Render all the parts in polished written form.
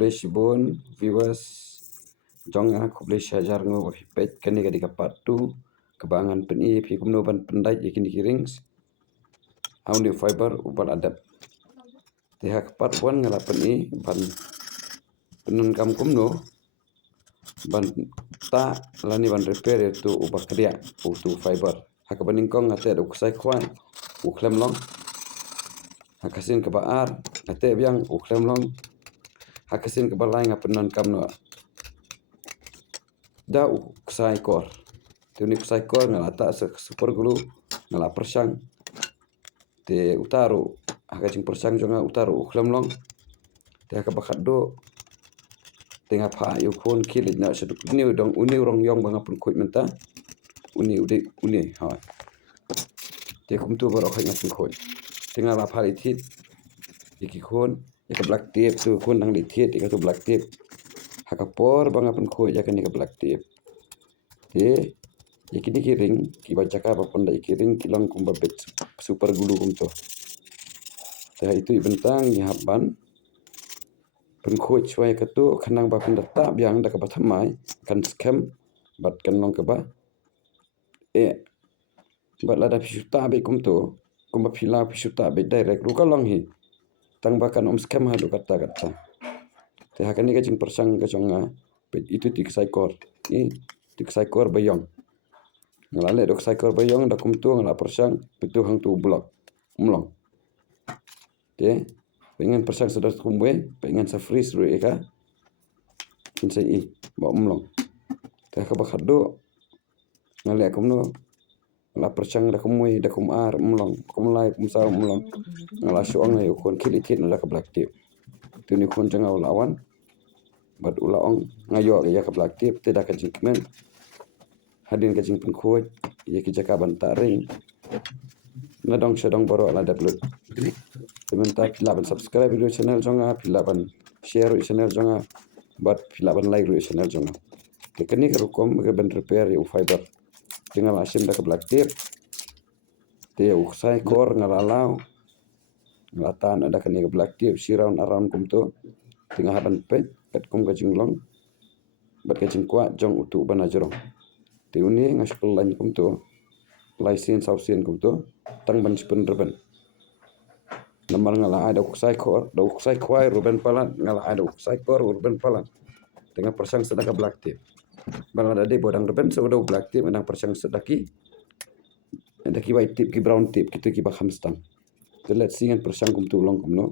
kublai shibon viewers jong kublai shajar ngo pet kani kadi kapatu kebangan peni pi kumno ban pendai yakini kirings audio fiber uban adap teha kapat wan ngala peni ban penun kam kumno ban ta lani ban repair itu ubah kerja utu fiber hakabaning kong ngate do kusai kwan uklem long hakasin ke baar ngate biang uklem long hakasin ke balai ngapenan kam no da kusai kor tuni kusai kor ngala ta super glue ngala persang te utaru hakajing persang jonga utaru uklem long te hakabakat do tengah pa yu kon kilit na seduk ni dong uni rong yong banga pun kuit menta uni ude uni ha te kum tu barok hanya pun kuit tengah la phali thit iki kon ya black tape tu kon nang li thitika tu black tape hakapor banga pun kuit ya kan ka black tape te yakini kiring ki baca ka apa pun dai kiring kilang kumba bet super glue kum tu te itu ibentang ni haban penkuat cuai ketu kenang ba pendata biang dak batamai kan scam bat kan long ke ba bat lada pisuta be kum tu kum ba pila pisuta be direct lu kalong hi tang ba kan scam ha du kata te ha kan ni ka jing persang ka jonga itu tik saikor ni tik saikor bayong ngalale dok saikor bayong dak kum tu ngala persang pitu hang tu blok umlong te pengen persang sudah kumwe pengen sa freeze ru eka insai I ba umlong ta ka bakhado ngale akumno la persang da kumwe da kumar umlong kumlai kumsa umlong ngala suang ayo kon kilitit na ka black tip tuni kon janga lawan bad ulaong ngayo ya ka black tip te da ka jingmen hadin ka jingpen khoi ya ki jaka bantaring na dong sedong boro la daplut sebentar pilaban subscribe video channel jonga pilaban share channel jonga bat pilaban like video channel jonga teknik rukom ke ben repair u fiber tinggal asim da ke black tape te u sai kor ngalalau ngalatan ada ke black tape siraun around kum tu tinggal haban pet kum ka jinglong bat ka jingkwa jong utu banajrong te uni ngaskul lain kum tu license sausin kum tu tang ban spun reben nomor ngala ada uksai kor da uksai kwai ruben palan ngala ada uksai kor ruben palan tengah persang sedaka black tip bang ada de bodang ruben so da black tip menang persang sedaki ki white tip ki brown tip kitu ki bakham stang so let's see ngan persang kum tu long kum no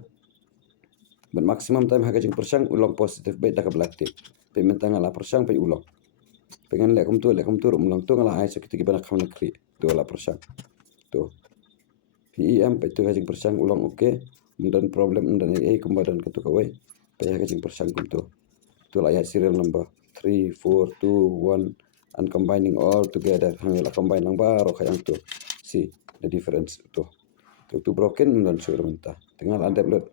ben maximum time haga jing persang ulong positif be da black tip pe mentang ngala persang pe ulong pengen le kum tu ulong tu ngala ai so kitu ki bana kham nakri tu la persang tu PEM pe tu hajing persang ulang oke dan problem dan kumbadan ketu kawai pe hajing persang kuntu tu ayat serial number 3 4 2 1 and combining all together hangela combine lang baro kayang tu see the difference tu broken dan sur mentah tinggal ada blood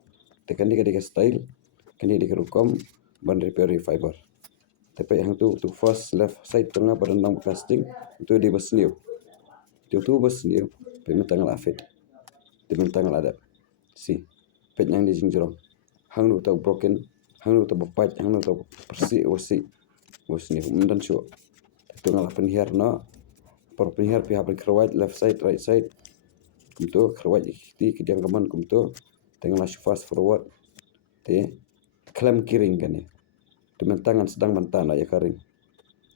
tekan di style kini di rukom ban repair fiber tapi yang tu first left side tengah badan nang casting itu di besniu tu besniu pe metang afet tentang ada si pet yang di jingjrong hang nu tau broken hang nu tau bapat hang nu tau persi wasi mundan syo tu ngala penhiar no por penhiar pihak right left side right side itu kerwat di kidiang kaman kum tu tengah fast forward te klaim kiring kan ni teman sedang mantan ya karing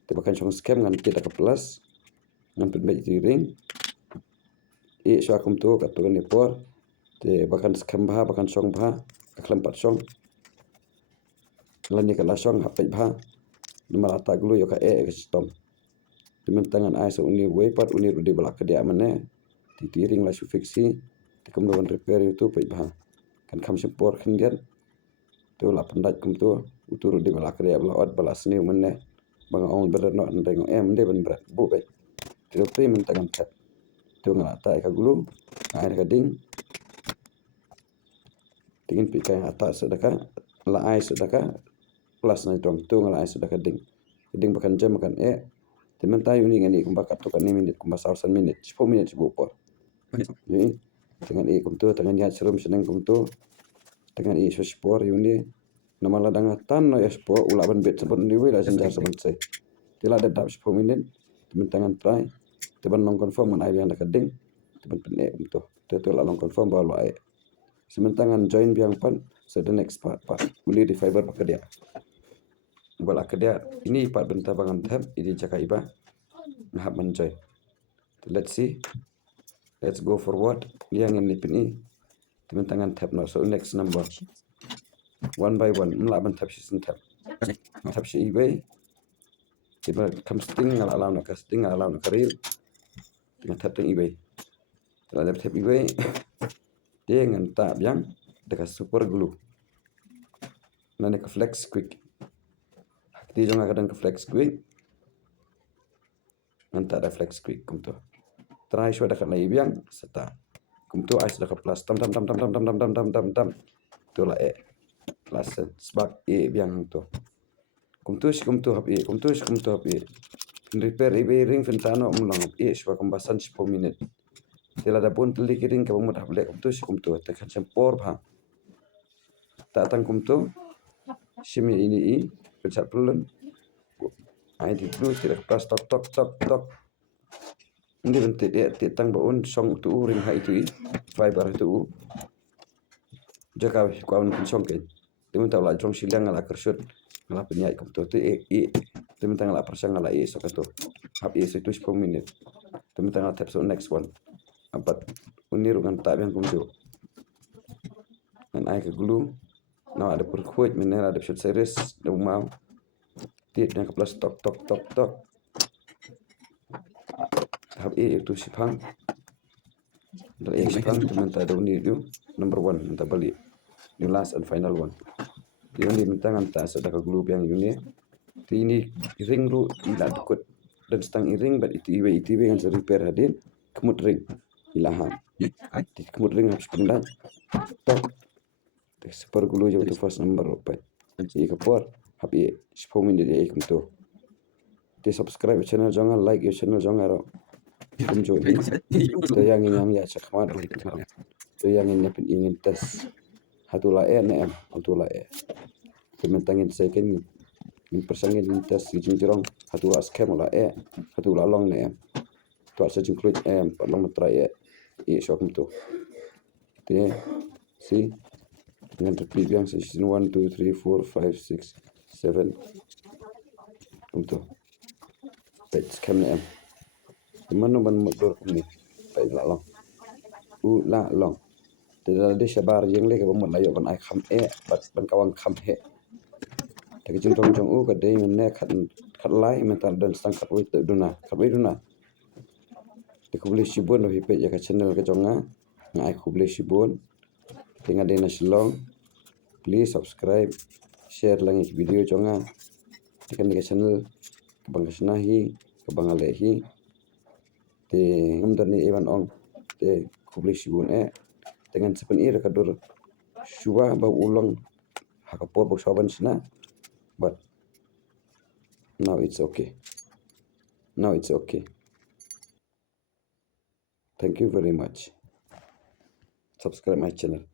te bahkan scam ngan kita ke plus ngan penbet ring so akum tu katukan ni por te bahkan scam bah bahkan song bah kaklam pat song lani kala song hapet bah nomor ata glu yo ka stom temen tangan ai so uni way pat uni rudi balak dia mane titiring la su fiksi tikum do repair itu pe bah kan kam sempor khendian tu la pendat kum tu utur rudi balak dia balawat balas ni mane bang ong berat no ndeng de ben berat bu be tu pe men tangan kat tu ngalata ka gulu air kading tingin pikai atas sedaka la ai sedaka plus na tong tu ngala ai sedaka ding bahkan jam makan teman tayo ni ngani kumbakat tu kan ni minit kumba 1000 minit 10 minit bupo ni dengan kum tu tangan ya serum seneng kum tu dengan so sport yuni nama ladang tan no espo ulaban bet sebut niwe la senjar sebut se tila ada dap 10 minit teman tangan try teman long confirm man ai yang kading teman pene untuk tu la long confirm ba lo ai sementangan join biang pan so the next part uli di fiber pakai dia bola ke dia ini part bentar bangan tab ini jaka iba ngahap menjoy let's see, let's go forward yang ini pini teman tangan tab no so next number one by one melaban tab si tab si eBay tiba kam sting ngala na casting ngala na karir dengan tab teng eBay telah tab eBay dia dengan tab yang dekat super glue nane ke flex quick di jangan kadang ke flex quick nanti ada flex quick kumto try sudah dekat lagi yang serta kumto ice dekat plus tam tu lah plus sebab yang tu kumto hab kumto hab repair ring ventano mulang sudah kembasan 10 minit tila da pun teli kiring ka bumut hable kumto tekan sempor bah tak tang kumto simi ini pecat pelun ai di dulu tidak pas tok ini bentuk dia tang baun song tu ring ha itu fiber itu jaka kawan song ke temen tahu lah jong silang ngala kersut ngala penyai kumto tu temen tang ngala persang ngala so kato hab itu 10 minit temen tang tap so next one apat unir dengan tak yang kumto dan ai ke glue nah ada perkuat mana ada shot series ada mau tit yang ke plus tok hab itu sipang dari sipang teman tak ada unir itu number 1 minta balik the last and final one dia minta nganta sedekah glue yang ini ini ring lu ila dekut dan setang ring bat itu yang repair hadin kemut ring ilahan di kemut ring habis pendang tok super glue jauh tu first number opat jadi kapur habi 10 minit dia kumto di subscribe channel jangan like channel jangan ro kumjo to yang ya cakmar to yang ingin tes hatula nem hatula tementangin second persangin tes jinjirong hatula scam la hatula long nem to asa include long matrai shock kumto te si dengan tertib yang season 1, 2, 3, 4, 5, 6, 7 untuk page scam ni mana ban motor ni page la long tidak ada sabar yang lek ban layo ban ai kham ban kawang kham tapi jintong ke dei men khat lai mental dan stang khat wei duna de kubli sibon no hipe ya channel ke jonga ngai kubli sibon tinggal di nasilong please subscribe share lagi video jonga tekan di channel kabang kesnahi kabang alehi te ngamdani evan ong te kubli sibon dengan sepen kadur shuwa ba ulang hakapor ba saban sina but now it's okay thank you very much subscribe my channel